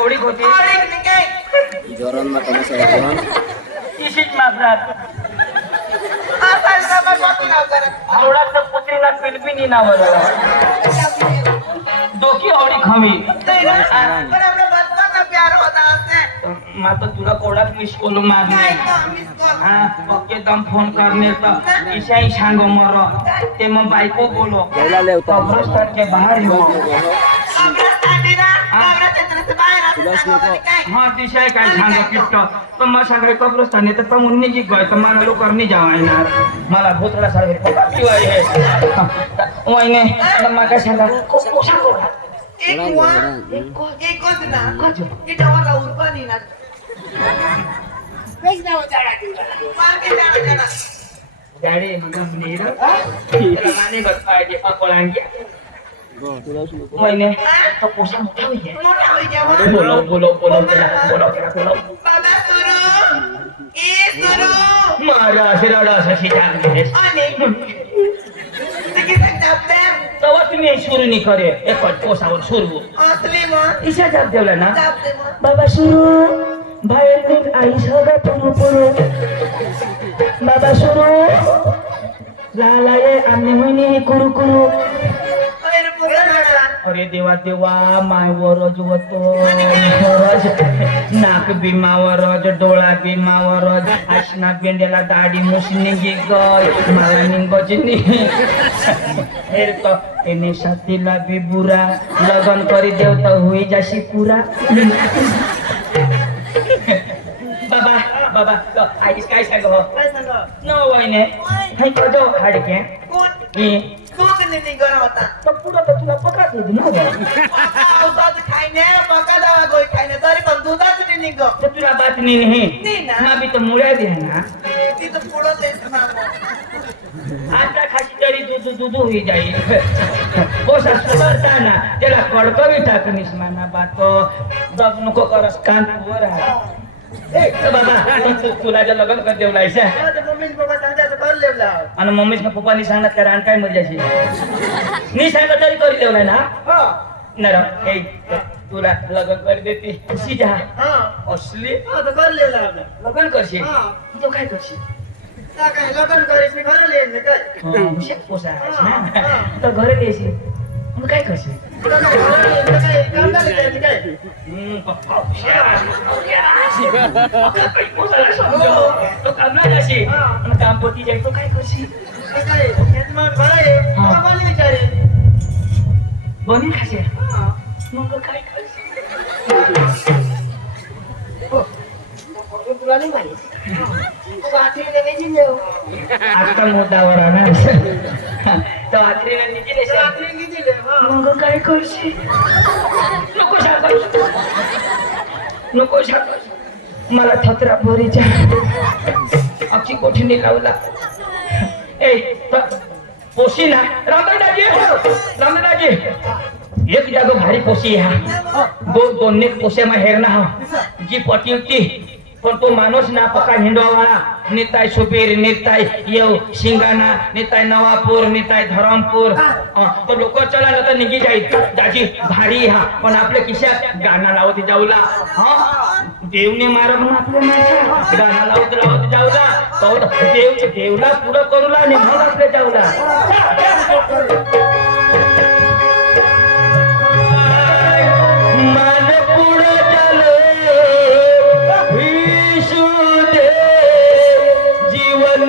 कोडी होती जोरान माता मसाला इशीच मागतात आवडाचं पुत्रीला पिलपिनी नाव डोकी आवडी खावी माता तुला कोडात मिस कोलो मारणे हाँ ओके दम फोन करने तो ईशा ही सांगो मरो ते मग बायको बोलो कब्रस्तान के बाहर हो हाँ दिशा काय सांगो किट्टो तो मग सगळे कब्रस्तान येतं तर मुन्नी जी गय तर मला लोकर नाही जावायणार मला भोतडा सारखे पकाती वाय हे वायने मग काय सांगा खूप सांगो एकच ना इटा वाला उरपानी ना वेग ना जाडा मार्के जाडा डॅडी मग नीर माने बसपायचे पकोळांगे मैंने तो पोषा मोठा होई है बोलो बोलो बोलो बोलो बाबा सुरू ए सुरू मारा शिराडा सशी जागले आणि किती जाबते तवा तुम्ही सुरू नाही करे एक पोसावर सुरू असली मग ईशा जाब देवला ना जाबते मग बाबा सुरू बाहेर निघ आई सगळं पुरू पुरू बाबा सुरू लाला ये आम्ही म्हणे कुरू कुरू अरे देवा देवा मायवरच होतो नाक भीमावरच डोळा भीमावरच आशना पेंड्याला दाढी मुसनी गे मला निंगोची तो तेने साथीला बी बुरा लगन करी देव तर होई जाशी पुरा बाबा बाबा तो आईस काय सांगो नो वयने काही कजो हाडके कोण कोण नाही गणा होता तो पुढं तर तुला पकाच होती ना दुधाच खायने मका दावा गोई खायने तरी पण दुधाच नाही निघ तर तुला बातमी नाही ना बी तर मुळ्या बी आहे ना तिथं पुढं तेच ना आता खाशी तरी दूध दूध होई जाईल पोसा सुधारता ना त्याला कडकवी टाकणीस माना बातो दब नको करस कान वर आहे बाबा तुला जे लग्न कर देवलायसा मम्मी पप्पा सांगतात कर लेवला आणि मम्मीच पप्पानी सांगत करा आणि काय मजाशी मी सांगत तरी करी देवलाय ना नरा ए तुला लग्न कर देते खुशी जा असली आता कर लेवला लग्न करशील तो काय करशील काय लग्न करीस मी घर लेन काय हुशार पोसा तर घरी येशील मग काय करशील काम झालं काय पप्पा हुशार तो काम नाही जाशी आणि काम पती जाईल तो काय करशील काय हेच मग बरं आहे बाबाने विचारे बनी खाशील मग काय करशील तुला नाही माहिती आता मुद्दावर ना तो आत्रीला निघिले मग काय करशील नको शाका नको शाका मला थत्रा भरीच्या अक्षी कोठीने लावला ए पोशी ना रामदाजी एक जागो भारी पोशी हा दोन पोसे मा हेर ना जी पटी होती पण तो माणूस ना पका हिंडवाळा नेताय सुपीर नेताय येव शिंगाणा नेताय नवापूर नेताय धरमपूर तो लोक चला तर निघी जाईल दाजी भारी हा पण आपल्या खिशात गाणं लावत जाऊला देवने मार म्हणून आपल्या गाणं लावत जाऊला तो देवला पुढं करूला आणि मग आपल्या जाऊला जीवन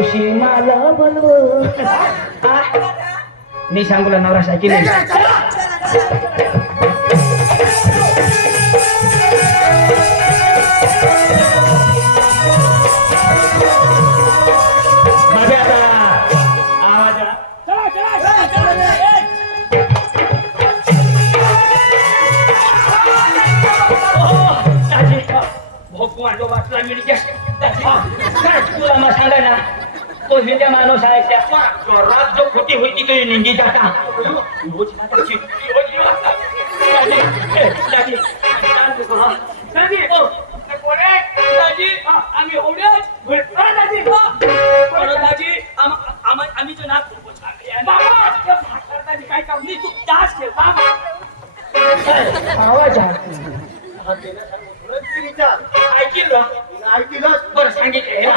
जोशी मला बोलव मी सांगूला नवरा सायकल तुला सांगा ना तो हिंद्या माणूस आहे रात जो खोटी होती काही निंगी जाता आम्ही जो नाक काय काम नाही तू तास ठेव आवाज ऐकिलं बरं सांगितलं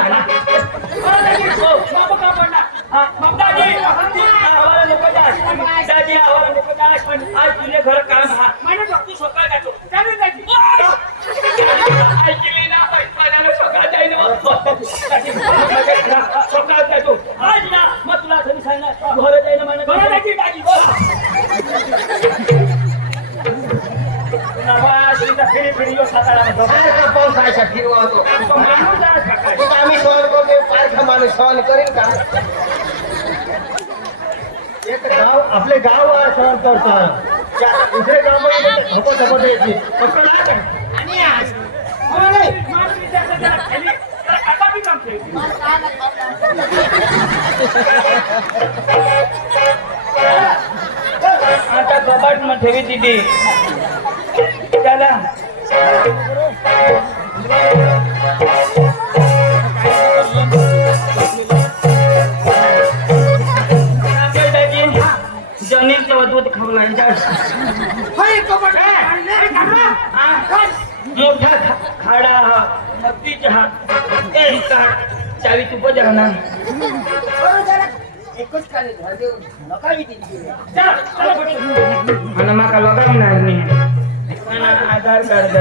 आज तुझे घर काम हा तू सकाळ जातो ऐकली ना सकाळ जाईल सकाळ जातो आज ना मग तुला असं सांगणार घर जाईन म्हणा घर जायची दाजी पाऊस आहे फिरवा होतो आम्ही सहन करतो पारखा माणूस सहन करेल का एक गाव आपले गाव सहन करतात दुसरे गाव झपट यायची आता कपाट मध्ये ठेवी दिली त्याला जनीचं दूध खावला मोठा खाडा मस्ती चहा चावी तू बजा ना आणि माका लगावणार नाही आधार कार्ड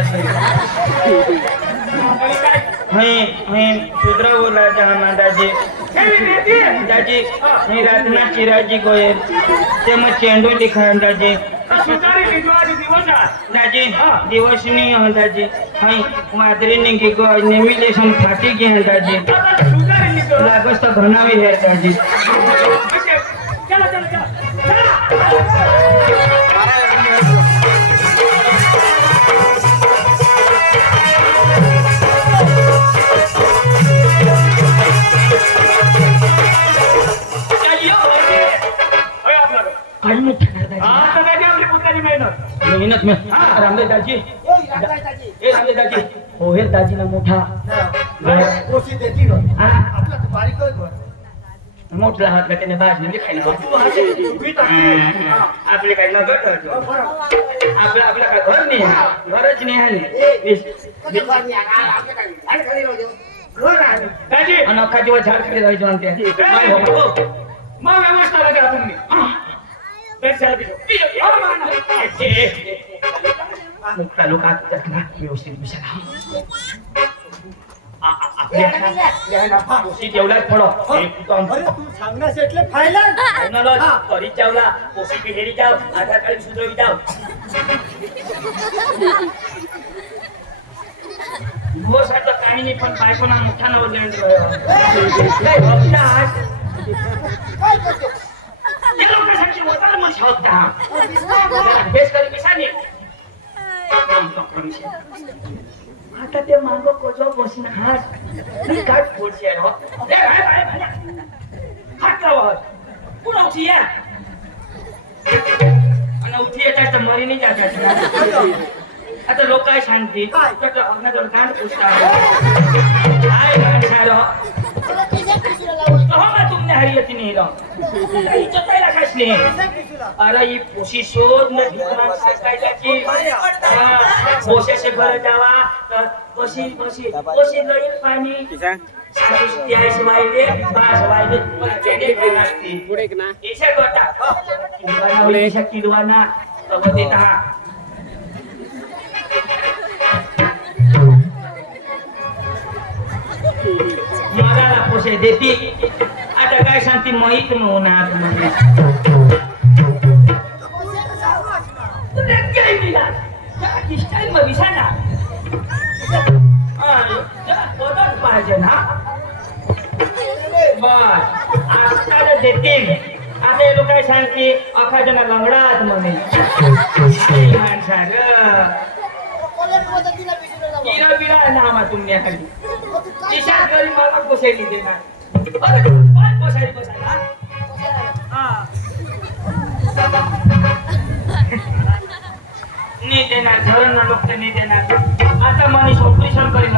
शुद्र बोला जहां दाजी दाजी मी राधनाची राजी गोयल ते मग चेंडू लिखा दाजी दाजी दिवस नहीं दाजी हाई मादरी ने की गो नेमिलेशन फाटी गए दाजी लागस तो घनावी है दाजी चला चला चला मेहनत में रामदेव दाजी रामदेव दाजी हो हे दाजीला मोठा कोशी देती आपला बारीक मोठला हात का त्याने भाजलेली खायला आपले काही नगर आपलं आपलं काय घर नाही घरच नाही आहे अनोखा जेव्हा झाड खाली जायचं म्हणते मग व्यवस्था लागेल आपण लोक व्यवस्थित विचारा जेवलाच तू सांगण्यास એટલે फायदा तरी चावला पोसी बिहेरी जाव आधार कार्ड सुधरवी जाव हो सारखं काही नाही पण बायकोना मोठा नवल आता ते मांग कोजो बसणं हात काय फोडशी हात लावा पुन्हा उठी या आणि उठी येतात तर मरी नाही जातात आता लोक काय सांगते गाण पुसता तुमने हरियती नहीं अरे ये पोशी शोध न पोशे से भर जावा तर पोशी पोशी पोशी लईल पाणी पुढे ना किडवाना मगाला पोसे देती आता काय सांगते माहीत होणार म्हणजे तुला काय दिला स्टाईल मध्ये सांगा बदल पाहिजे ना बस आता देतील आता हे लोक काय सांगते अखाजना लंगडात म्हणे माणसा गिरा बिरा नामा तुम्ही खाली तिच्यात गरी मला पोसायची देणार पोसायची बसायला नाही देणार धरण लोक नाही देणार आता मनीष ऑपरेशन करीन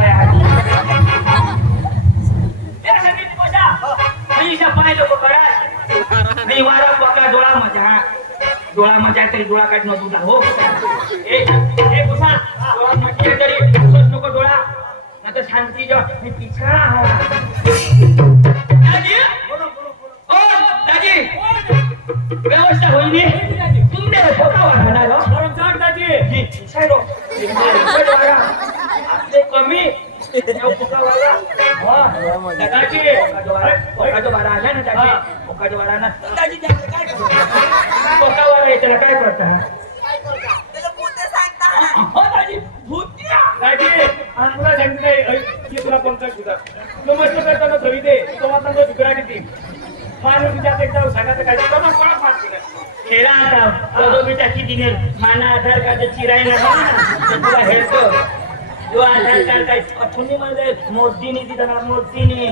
पाय लोक करा मी वारा पका डोळा मजा तरी डोळा काढणं तुझा हो डोळा म्हटले तरी नको डोळा आता शांती जेव्हा मी पिछा दाजी व्यवस्था होईल तुमने फोटा कमी काय करता तुला कोणता तुझा तो मस्त करताना धरी दे तो मात्र बिघडाडी ती माणूस त्यात एकदा सांगायचं काय कोणाच मारते खेळा आता टाकी दिने माना आधार कार्ड चिरायला तुला हेरतो जो आधार कार्ड काय अठुनी मध्ये मोदीने दिला ना मोदीने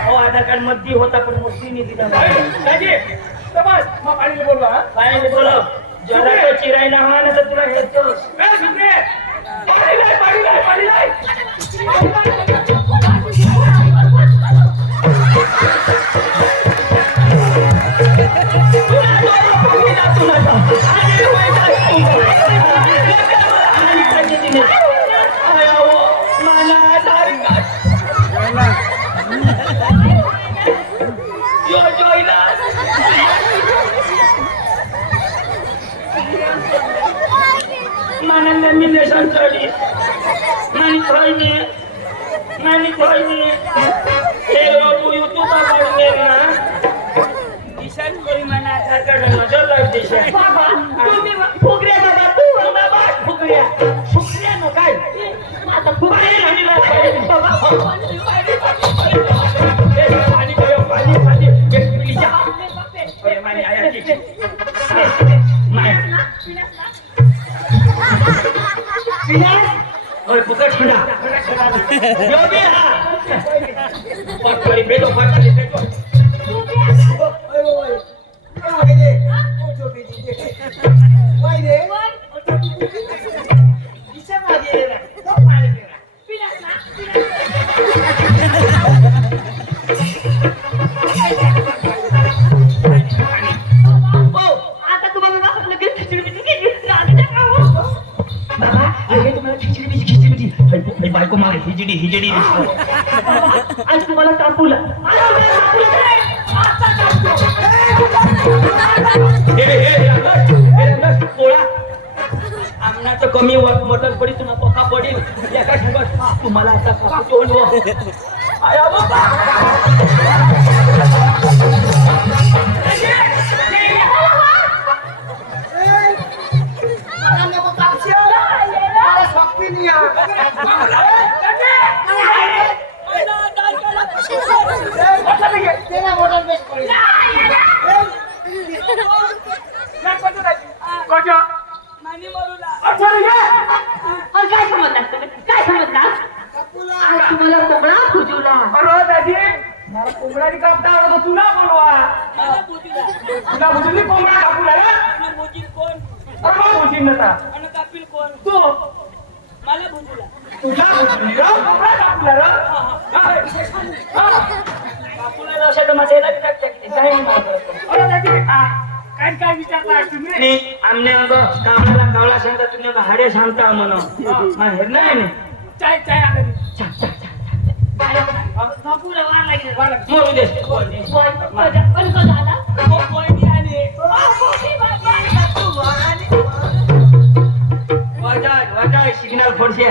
हो आधार कार्ड मध्ये होता पण मोदीने दिला पाणी बोलवा काय बोल जरा तो चिरायला हवा ना तर तुला हेरतो नॉमिनेशन चढी मानी थोडी हे लोक युट्यूबा काढले ना दिशाच करी मला आधार कार्ड नजर लावून दिशा तुम्ही फुगऱ्या बाबा तू बाबा फुगऱ्या न काय आता फुगरे झाली बाबा पाणी मानी आया की और फुकट छुड़ा यो भी हां पटली बेटो ओए आगे दे ओ छोटी दी वाई दे इसे मागे रे तो पानी दे पिला ना ओ आता तुम्हाला ना लगेच खिचडी केली ना बाबा अरे तुम्हाला खिचडी बायको मागे हिजडी आज तुम्हाला कापूला आमना तर कमी मटन पडी तुला पका पडेल एका ठिकाणी तुम्हाला आता कापू तुम्हाला कोंबडा खुजवला कोंबडाची कापता आवडतो तुला बोलवा तुला बुजली कोंबडा कापूला कोण नका कापील कोण तू मला बुजला तुझा कोंबडा कापला कापूला अशा तर माझ्या याला काय काय विचारता तुम्ही आमने कामाला कावला सांगता तुम्ही हाडे सांगता म्हणून नाही चाय चाय सिग्नल फोडशे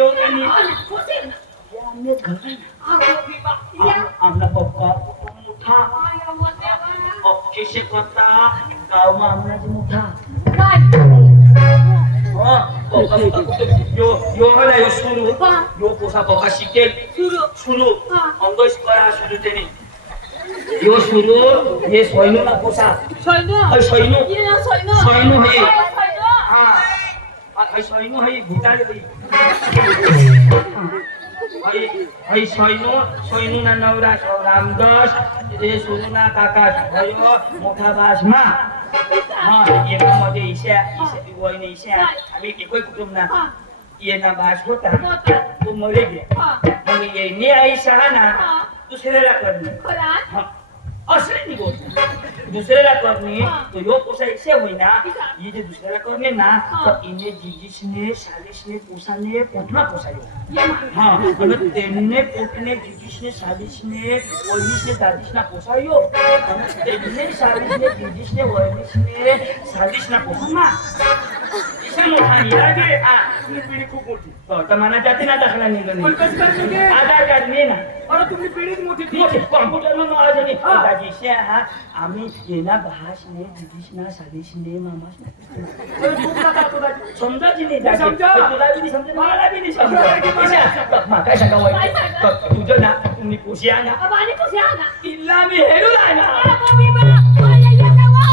होता नाही आणि पोसेल ना. आम्ही घर आहे ना. अगो बिबा. या. आमला पप्पा मोठा आया देवा. अक्षय करता गाव आमला मोठा काय? हा पप्पा यो मला यो सुरू हा. यो पोसा पप्पा शिकेल सुरू. सुरू हा. अंगच करा सुरू त्याने यो सुरू हे सोयनू ना पोसा सोयनो. सोयनू ये ना सोयनो. सोयनू हे सोयनो. हा सोयनू हे भूताले भाई सोयनू ना नवरा रामदास हे सोनू ना काका भयो मोठा बासमा हा एकामध्ये ईशा वहिनी ईशा आम्ही एकच कुटुंब ना हा. ये ना बास होता होता. तो मरे गया हा. मग ये ने आई सहा ना हा. दुसऱ्याला करणे खरा. हा असं नाही गोष्ट दुसऱ्याला करणे हा. तो यो पोसा इसे होईना ये जे दुसऱ्याला करणे ना तर इने जिजीशने सालिशने पोसाने पोटना पोसायो ये ना. हाँ मतलब तेने पोटने जिजिशने सालिशने वहिनीशने दादिशना पोसायो तेने सालिशने जिजिशने वहिनीशने सालिशना पोसाना इसे मोठा निरागे आ तुम्ही पिढी खूप मोठी तर मना जाते ना दाखला निघणे पण कसं काय म्हणजे? आधार कार्ड नाही ना अरे तुम्ही पिढीच मोठी ती मोठे कॉम्प्युटर मध्ये आवाज नाही हा. दादिशे हा आम्ही येना भाषने जिजिशना सालिशने मामाशना अरे खूप नका तो दाजी. समजायची नाही दादी. समजा. तुला बी नाही समजत, मला बी नाही समजा. समजत. मग काय सांगा काय वाईट? सांगा? तुझं ना तुम्ही पोशी आणा अब आणि कशी आला. तिला मी हेरू ना अगो बिबा. आया ये जावा.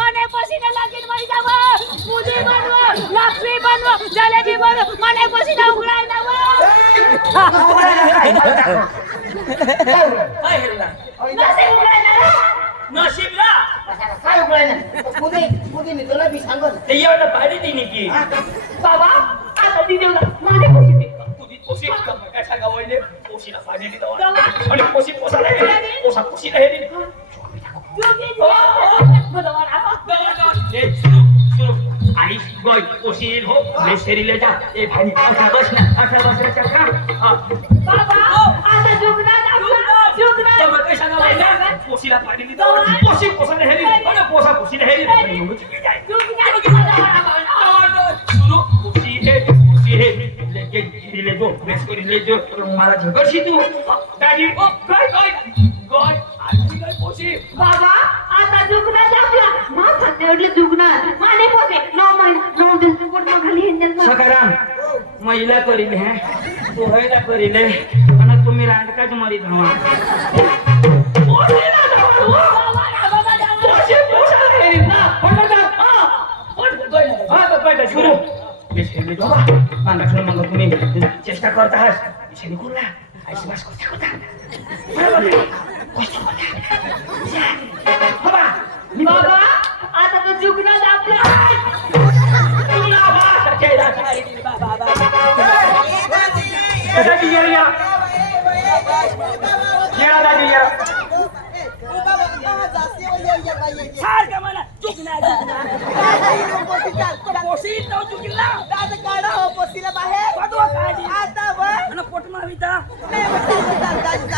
मने पसीना लागेल मरी जावा. पुदी बनवा. लापसी बनवा. जलेबी बनवा. मने पसीना उघडाय जावा. काय हेरू ना नसे उघडायला. नशीबला काय उघडायला पुढे मी तुला बी सांगत ते एवढं भारी दिली की बाबा आता ती देवला. मने पसी तुझी पोशी काय सांगा वाईले पोशीला पाणी दिलं आणि पोशी पोसाला हेरी पोसा पोशीला हेरी आई गोय पोशी हो ले शरीर जा ए भानी अठा बसना का बाबा आता जुगना जुगना. तर मग काय सांगा वाईले पोशीला पाणी दिलं पोशी पोसाला हेरी आणि पोसा पोशीला हेरी मग चुकी जाय ले जो बेस करी ले जो मला झगडशी तू दादी काय काय गॉड आजी काय पोशी बाबा आता जुगना जाऊया. माथा तेवढे जुगना. माने पोसे. 9 दिवस पूर्ण खाली हिंदल. सकाराम महिला करील है तो हैला करील आणि तुम्ही रांडकाच मरी धावा सुरू मग तुम्ही चेष्टा करता आहात निघून आईची बास करता बाबा आता तो जुगना जाऊया.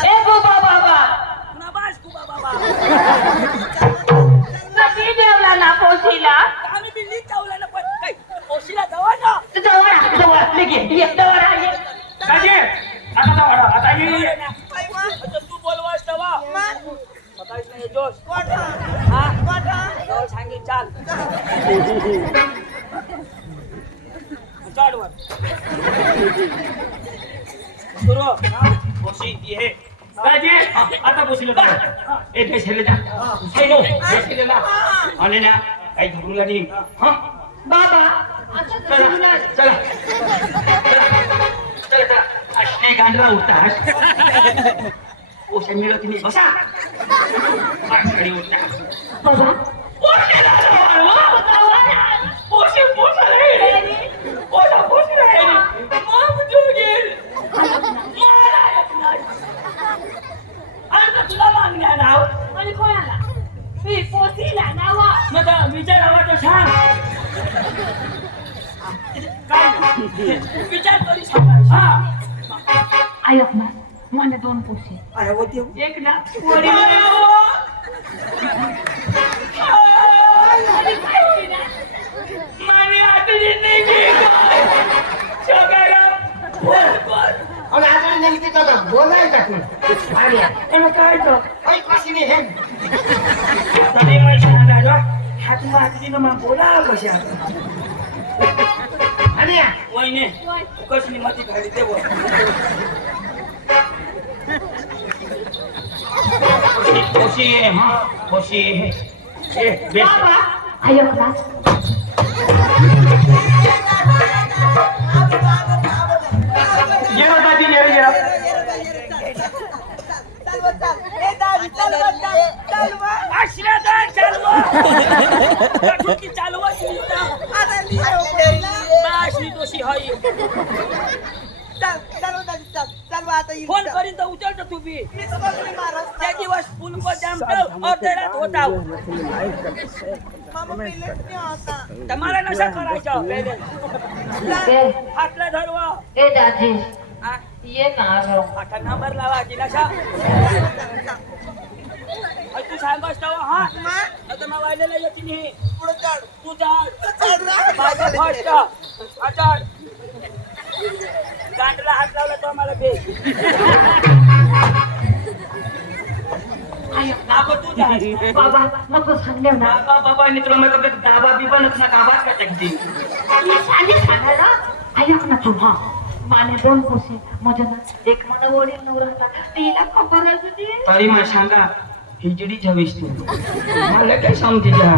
ए गोबा बाबा. नदी देवला ना पोशीला. जवळ लगे ये जवळ आहे. दादी आता ये तू बोलवास तवा बताइस नाही जोश सांगी चाल चढ वर सुरू पोशी ये दादी आता पोशीला जा ए बेसले जा सेनो बेसले जा आणि ना काही धरून गाडी हा बाबा आता तो जुगना. चला चला अश्ने गांडवा उठतात पोषा मिळत नाही बसा गाडी उठतात बाबा तुला मागण्या नाव आणि कोणाला मी पोसीला नावा. विचार हवा तर सांग काय विचार करी सांग ऐक ना मला 2 पोशी. एक ना पोरी. माने आतली नाही आणि आता नेमकी तर बोलायचं तू आर्या एवढं काय तो काही कशी नाही हे तरी मला सांगायला हात मारली ना मग बोला कशा आर्या वहिने कसली मती घाली तेव्हा खुशी आहे हा खुशी आहे बेस्ट ऐक ना गेलो दादी गेलो आश्रदान चालवा की चालवा बाशनी दोषी होई फोन करीन तर उचलतो तुम्ही त्या दिवस फुल को जामतो अर्धरात होता तुम्हाला नशा करायचा हातला धरवा ए दादी ये ना रो आता नंबर लावा नशा तू सांगस हा आता मग वाढलेला याची नाही तू चढ माझ्या फर्स्ट चढ गांडला हात लावला तो आम्हाला बे तू जा बाबा नको सांगले ना बाबा तुला मग दाबा बिबानच ना काबाच का टाकते सांगायला ऐक ना तू हा माने दोन पोसे माझ्या ना एक मला वडील नवरा तिला खबर होती तरी मला सांगा हिजडी हवीस तू मला काय सांगते जा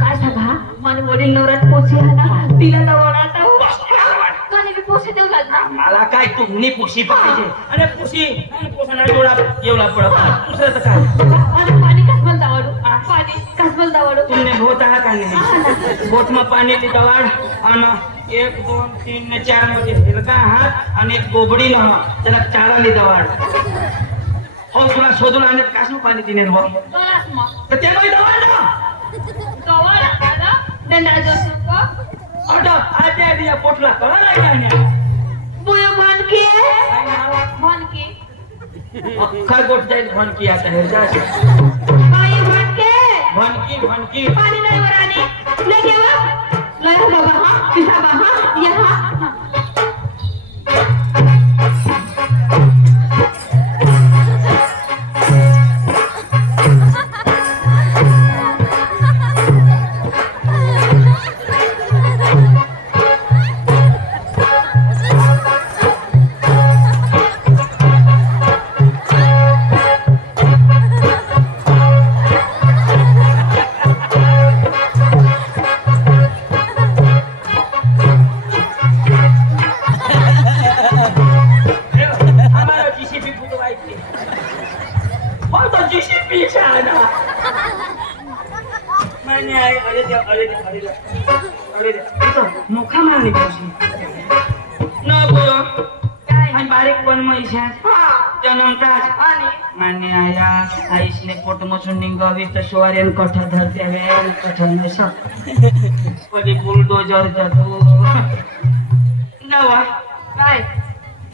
काय सांगा माने वडील नवरा पोसे आहे ना तिला नवरा कधी बी पोसे देऊ लागला मला काय तुम्ही पुशी पाहिजे अरे पुशी पोसा नाही डोळा एवढा पडत दुसरं तर काय पाणी कसबल दावडू पाणी कसबल दावडू तुमने होत आहे का नाही बोट में पाणी लिहिता वाढ आणि 1 2 3 ने 4 मध्ये हिलका हात आणि एक गोबडी न त्याला 4 लिहिता वाढ हो तुला शोधून आणत कासू पाणी तिने बस मग तर ते नाही दवाड ना कवर आला दंडा जोसको ऑर्डर आते दिया पोटला कळला काय बुयो बनकी बनकी अख्खा गोट जाईल भणकी आता हे जा बाई बनके भणकी पाणी नाही वरानी ले घेवा लय बाबा हा किसा बाबा यहा हमारा जीसीबी फुटवाई थी हो तो जीसीबी शाना मैंने अरे तो मुखा मारली पोशी न गो काय बारीक पण मैशा जन्मताच आणि मान्य आया आईसने पोट मसून निघावी तर शिवाऱ्यान कठा धरते वेळ कठा नसा पडी बुलडोजर जातो नवा काय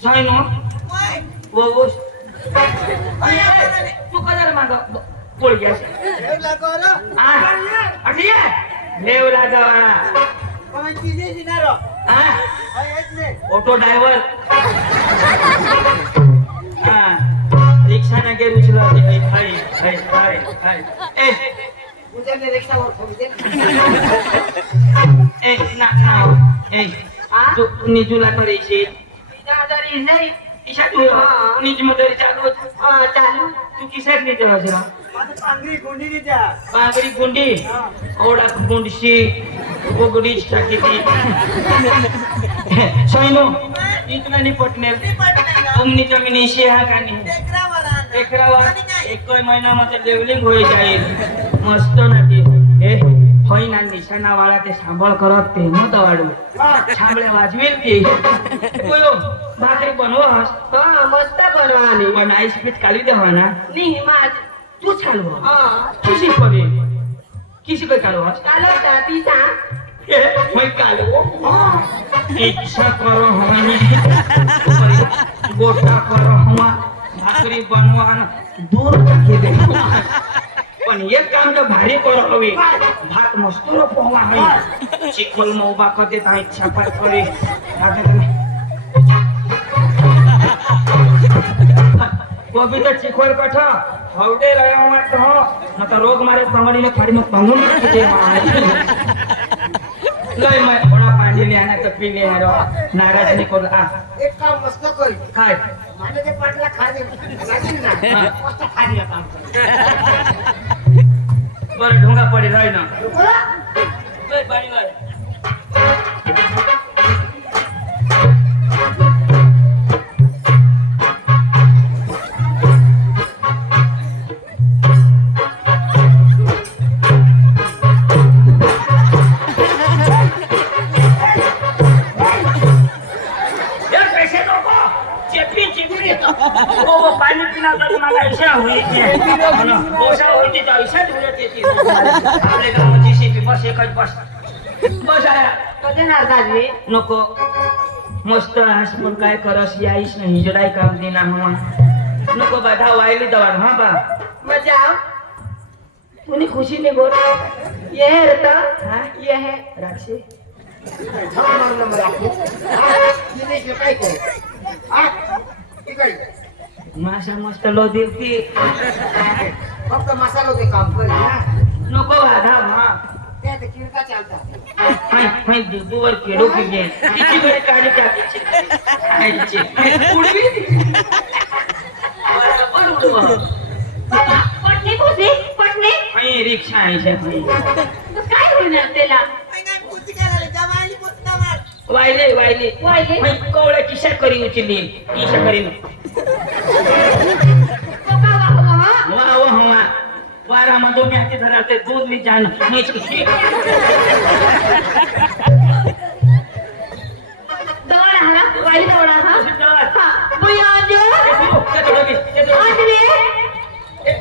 सायनो वो तू कदर माग बोल गया अरे देवला जावा ऑटो ड्रायव्हर रिक्षा ना गेर उचला तू निजूला करायची निज मध्ये चालू तू किसर नाही जेव्हा बांगडी गुंडी ओढा गुंडशी गोगडीच टाकी ती सैनो इतना नहीं पटने तुमनी जमीनीशी हा का नहीं एकरावा एक महिना मतलब लेवलिंग हो जाईल मस्त नाकी ए होई ना निशाणा वाला ते सांभाळ करत ते न दवाडू छाबळे वाजवेल ते कोयो भाकरी बनवस हा मस्त बनवानी पण आईस पीठ काली देवा ना नी माझ तू चालव हा किसी करे किसी को कालवास कालो तीसा मैं कालो इच्छा करो हमारी गोटा करो हमा भाकरी बनवा दूर टाकी दे पण एक काम तो भारी करो हवे भात मस्त पोवा है चिखल में उभा कर देता इच्छा पर करे बबी तर चिखोल कठ हवडे रहा मत हो न तो रोग मारे पंगड़ी में खड़ी में पंगुन के लय मैं बड़ा पानी ले आना तो पी ले रो नाराज नहीं कर आ एक काम मस्त करी काय माझे ते पाटला खाली लागेल ना मस्त खाली काम बर ढोंगा पड़ी रही ना बोला लय पानी वाले वो पानी पीना तो मागा ऐसा हुई है पोसा होती तो ऐसा हो जाती थी आपले गाव जीसीबी बस एकच बस आया कधी ना दादी नको मस्त हस पण काय करस याईस नाही हिजडाई काम देना हुआ नको बाधा वायली दवार हां बा मजा तूने खुशी ने बोल ये है रता हां ये है राक्षी थांब नंबर आपको ये काय करे आ इकडे माशा मस्त लो देवती फक्त मसालो ते काम करी ना नको बाधा हां त्या ते किरका चालता हाय दूधवर केडो की गे किती वेळ काढी टाकायची उडवी बरोबर उडवा बाबा पटली खुशी पटली हाय रिक्षा आहे शे काय होणार त्याला वायले वायले? हाय कोवळ्या किशा करी उचली किशा करी वाह वाह वाह वारा मधो में आके धराते दूध ली जान नीच की दवाडा हा वायली दवाडा हा भैया जो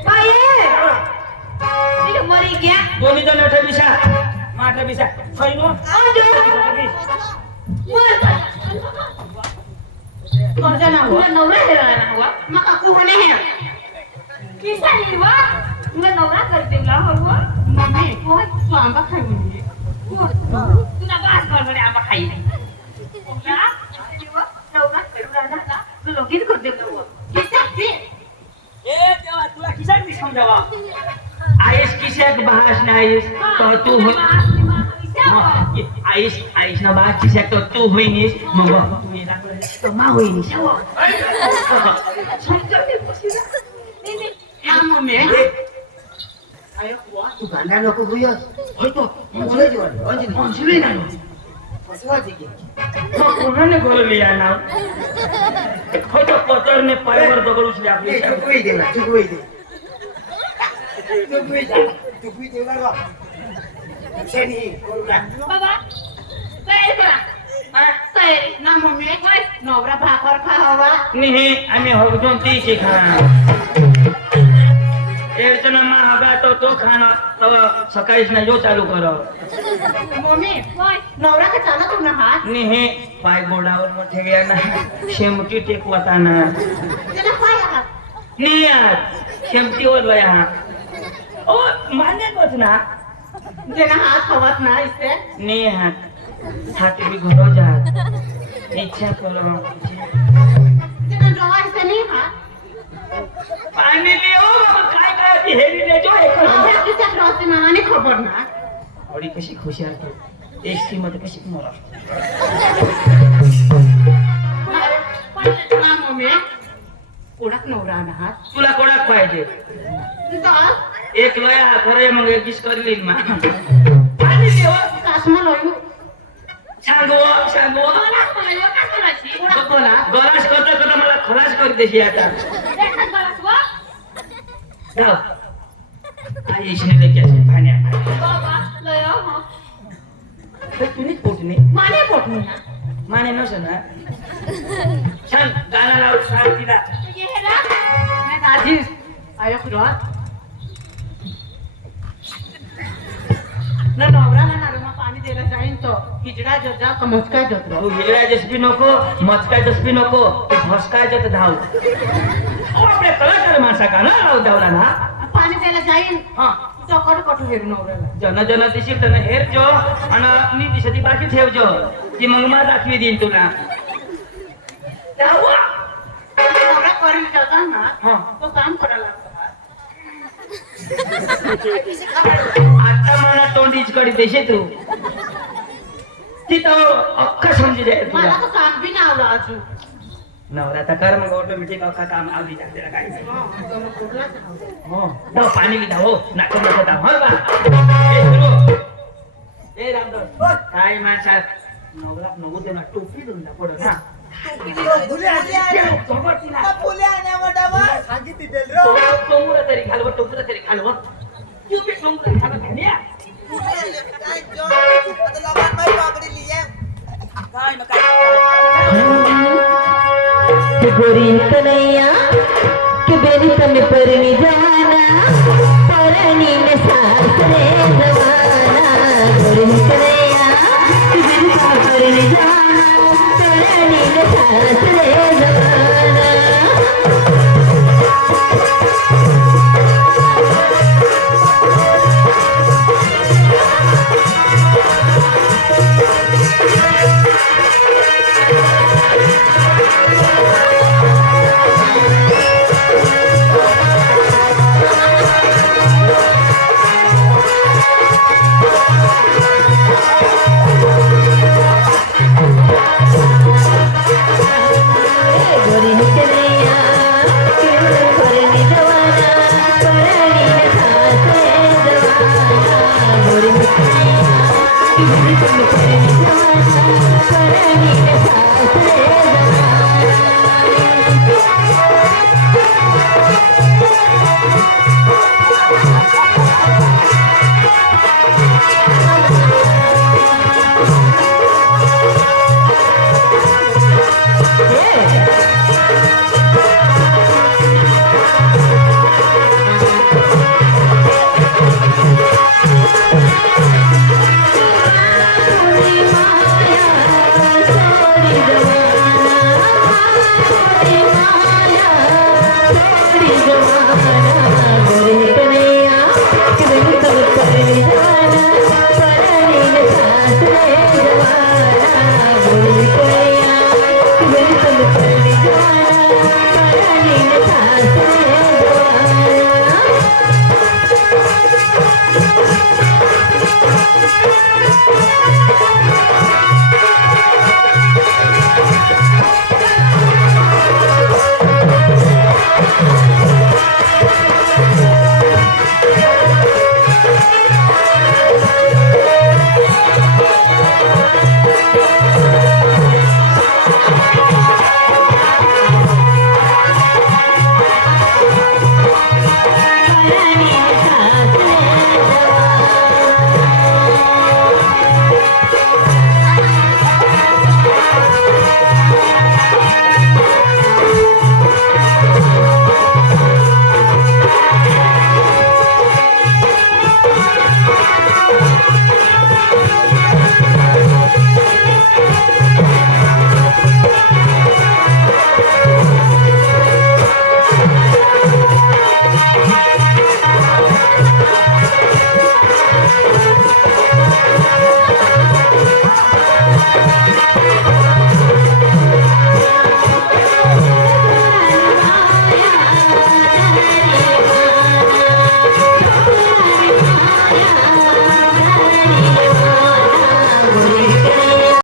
बाये मरी गया दोन्ही जण अठा बिसा माठा बिसा खैनो कर्जा ना हुआ नवरा हेरा ना हुआ मका को होने है किसा नहीं हुआ मैं नवरा कर देला हुआ मम्मी वो तू आंबा खाई म्हणजे तू ना बास कर म्हणे आंबा खाई ना नवरा करू ना तू लगीन कर देला हुआ किसा ते ए देवा तुला किसा मी समजावा आईस किशाक बहास नाहीस तो तू आईस ना बहास किशाक तो तू होईनीस मग तू येला तो मा होईनीस हा मम्मी आयो वा तू गांडा नको बुयस होय तो बोले जोड अंजली अंजली ना फसवाची की कोणाने गोरली या नाव खोटो पतरने पायवर दगड उचले आपली चुकवी दे ना चुकवी दे चुकवी दे ना शेनी कोरुला बाबा काय करा तयारी ना मम्मी नवरा भाकर खावा नहीं आम्ही हगदोन तीची खा एक जना मा हगा तो खाना तो सकाळीच नाही जो चालू करो मम्मी नवरा का चालत ना हात नहीं पाय गोडावर मोठे गया ना शेमटी टेकवता ना त्याला पाय हात नहीं यार शेमटीवर वया हा ओ मान्य कोच ना जेना हात हवात ना इससे नहीं हात हात भी घरो जात इच्छा करो जेना डोळा इससे नहीं हात पाणी लिओ काय करायची हेरी ले जो एक त्या किसा क्रॉस नावाने खबर ना थोडी कशी खुशी असते एसटी मध्ये कशी मला ना मम्मी कोणाक नवरा ना हात तुला कोणाक पाहिजे तुझा एक लया घरे मग एक दिस करली मा पाणी लिओ कासमा लयू सांगो मला कळलं का कोणाची बोला गलास करता करता मला खलास कर देशी आता देखत बरस वा जाऊ आई इसने लेके आसे पाण्या बाबा लय हो तुम्ही पोटने माने पोटनी ना माने नस ना छान गाणं लाव सांग तिला ये हेरा मैं दादी आयो क्रॉस ना नवरा ना नारमा पाणी द्यायला जाईन तो हिजडा जोजा कमचकाय जोत्र तू हिजडा जसबी नको मचकाय जसबी नको तू भसकाय जत धाव ओ आपल्या कलाकार माणसा का ना लाव दावला ना पाणी द्यायला जाईन हा तो कट कट हेर नवऱ्याला जन दिशील तर हेर जो आणि मी दिसती बाकी ठेव जो ती मग मा दाखवी देईन तुला नवरा करेल जाता ना हा कडी देशे तू तिथं अख्खा समजी दे मला तुला तर काम बी नाही आवडलं अजून नवरा तर कर मग ऑटोमॅटिक अख्खा काम आवडी जाते त्याला काय हो. दाव पाणी बी दाव नाको नको दाव हा बा ए रामदास काय माणसा नवरा नको दे ना टोपी देऊन ना पडत ना टोंगुरा तरी घालव टोंगुरा तरी घालव टोपी टोंगुरा घालव घालिया गोरी कन्हैया कि बेरी तमे परनी जाना परनी में सासरे जमाना गोरी कन्हैया कि बेरी तमे परनी जाना परनी में सासरे